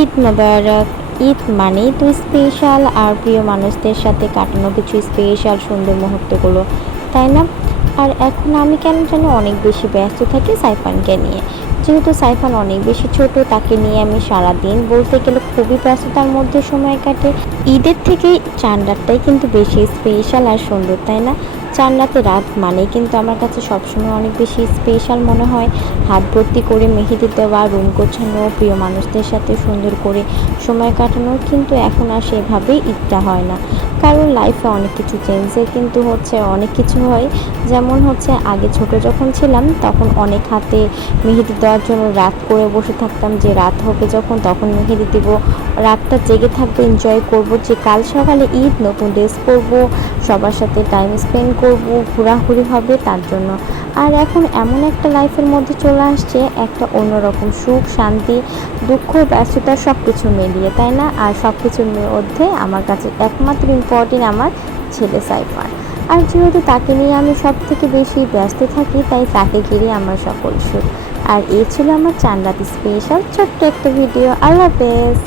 ঈদ মোবারক। ঈদ মানেই তো স্পেশাল আর প্রিয় মানুষদের সাথে কাটানো কিছু স্পেশাল সুন্দর মুহূর্তগুলো, তাই না? আর এখন আমি কেন যেন অনেক বেশি ব্যস্ত থাকি সাইফানকে নিয়ে। যেহেতু সাইফান অনেক বেশি ছোট, তাকে নিয়ে আমি সারাদিন বলতে গেলে খুবই ব্যস্ততার মধ্যে সময় কাটে। ঈদের থেকে চাঁদ রাতটাই কিন্তু বেশি স্পেশাল আর সুন্দর, তাই না? চাঁদ রাতে রাত মানেই কিন্তু আমার কাছে সবসময় অনেক বেশি স্পেশাল মনে হয়। হাত ভর্তি করে মেহেদি দেওয়া, রুম গোছানো, প্রিয় মানুষদের সাথে সুন্দর করে সময় কাটানো, কিন্তু এখন আর সেভাবেই ঈদটা হয় না। কারণ লাইফে অনেক কিছু চেঞ্জের কিন্তু হচ্ছে, অনেক কিছু হয়। যেমন হচ্ছে আগে ছোট যখন ছিলাম তখন অনেক হাতে মেহেদি দেওয়ার জন্য রাত করে বসে থাকতাম, যে রাত হবে যখন তখন মেহেদি দিব, রাতটা জেগে থাকবো, এনজয় করব যে কাল সকালে ঈদ, নতুন ড্রেস পরবো, সবার সাথে টাইম স্পেন্ড করব, ঘোরাঘুরি হবে তার জন্য। আর এখন এমন একটা লাইফের মধ্যে চলে আসছে, একটা অন্যরকম সুখ, শান্তি, দুঃখ, ব্যস্ততা সব কিছু মিলিয়ে, তাই না? আর সব কিছুর মধ্যে আমার কাছে একমাত্র ইম্পর্টেন্ট আমার ছেলে সাইফান। আর যেহেতু তাকে নিয়ে আমি সব থেকে বেশি ব্যস্ত থাকি, তাই তাকে ঘিরে আমার সকল সুখ। আর এই ছিল আমার চাঁদ রাত স্পেশাল ছোট্ট একটা ভিডিও। আল্লাহ হাফেজ।